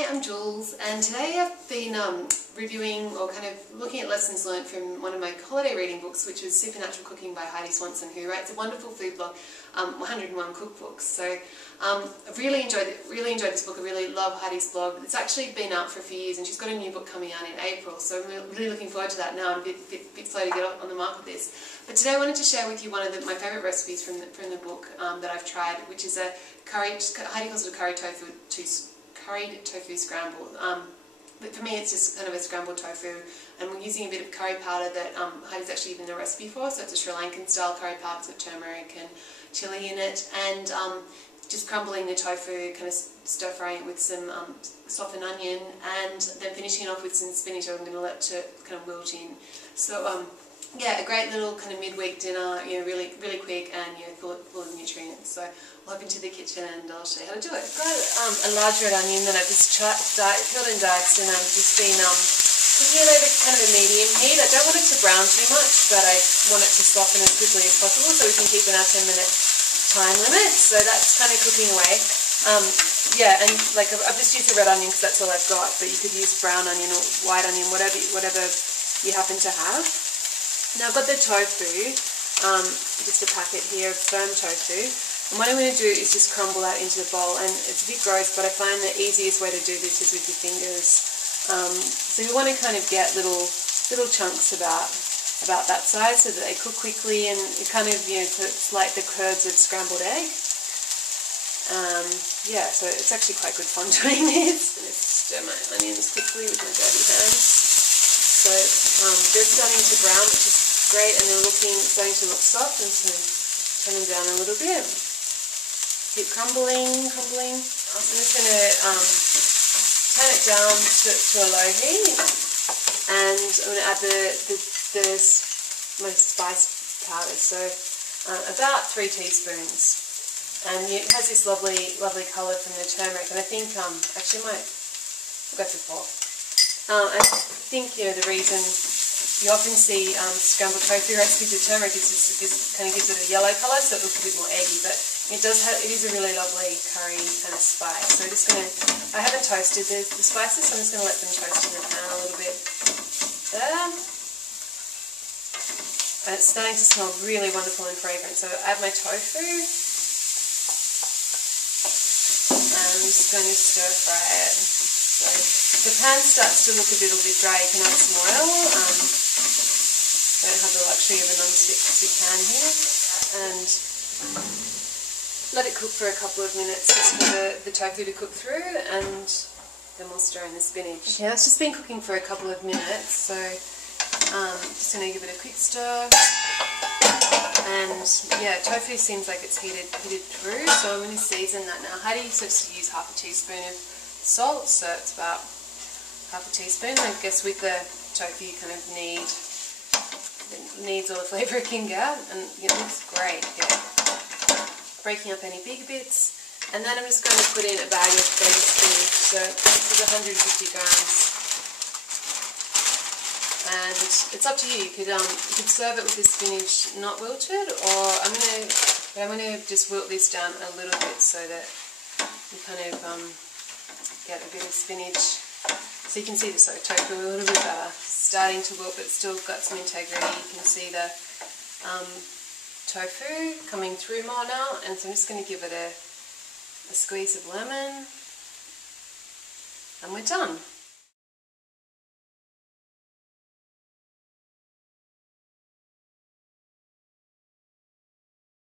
Hi, I'm Jules, and today I've been reviewing or kind of looking at lessons learned from one of my holiday reading books, which is Supernatural Cooking by Heidi Swanson, who writes a wonderful food blog, 101 Cookbooks. So I've really enjoyed this book. I really love Heidi's blog. It's actually been out for a few years, and she's got a new book coming out in April, so I'm really looking forward to that now. I'm a bit slow to get on the mark with this. But today I wanted to share with you one of my favourite recipes from the book that I've tried, which is a curried, Heidi calls it a curried tofu scrambled. But for me it's just kind of a scrambled tofu, and we're using a bit of curry powder that Heidi's actually given the recipe for, so it's a Sri Lankan style curry powder. It's got turmeric and chilli in it, and just crumbling the tofu, kind of stir frying it with some softened onion, and then finishing it off with some spinach I'm going to let to kind of wilt in. So yeah, a great little kind of midweek dinner, you know, really quick, and you know, full of nutrients. So I'll hop into the kitchen and I'll show you how to do it. I've got a large red onion that I've just peeled and diced, and I've just been cooking it over kind of a medium heat. I don't want it to brown too much, but I want it to soften as quickly as possible so we can keep in our 10-minute time limit. So that's kind of cooking away. Yeah, and like I've just used the red onion because that's all I've got, but you could use brown onion or white onion, whatever you happen to have. Now I've got the tofu, just a packet here of firm tofu, and what I'm going to do is just crumble that into the bowl, and it's a bit gross, but I find the easiest way to do this is with your fingers. So you want to kind of get little chunks about that size so that they cook quickly, and it kind of, you know, it's like the curds of scrambled egg. Yeah, so it's actually quite good fun doing this. I'm going to stir my onions quickly with my dirty hands. So they're starting to brown, which is great, and they're starting to look soft, and so turn them down a little bit. Keep crumbling. So I'm just going to turn it down to a low heat, and I'm going to add my spice powder. So about 3 teaspoons, and it has this lovely colour from the turmeric. And I think actually I might go for 4. I think, you know, the reason you often see scrambled tofu recipes with turmeric is just kind of gives it a yellow colour, so it looks a bit more eggy. But it is a really lovely curry kind of spice. So I haven't toasted the spices, so I'm just going to let them toast in the pan a little bit. There. And it's starting to smell really wonderful and fragrant. So I add my tofu, and I'm just going to stir fry it. So if the pan starts to look a little bit dry, you can add some oil. Don't have the luxury of a non-stick pan here. And let it cook for a couple of minutes just for the tofu to cook through, and then we'll stir in the spinach. Okay, that's just been cooking for a couple of minutes, so just going to give it a quick stir. And yeah, tofu seems like it's heated through, so I'm going to season that now. Heidi supposed to use half a teaspoon of salt, so it's about half a teaspoon. I guess with the tofu you kind of needs all the flavour it can get, and it looks great. Yeah. Breaking up any big bits, and then I'm just going to put in a bag of baby spinach. So this is 150 grams, and it's up to you. You could serve it with the spinach not wilted, or I'm going to just wilt this down a little bit so that you kind of get a bit of spinach. So you can see the tofu a little bit better, starting to wilt, but still got some integrity. You can see the tofu coming through more now, and so I'm just going to give it a squeeze of lemon, and we're done.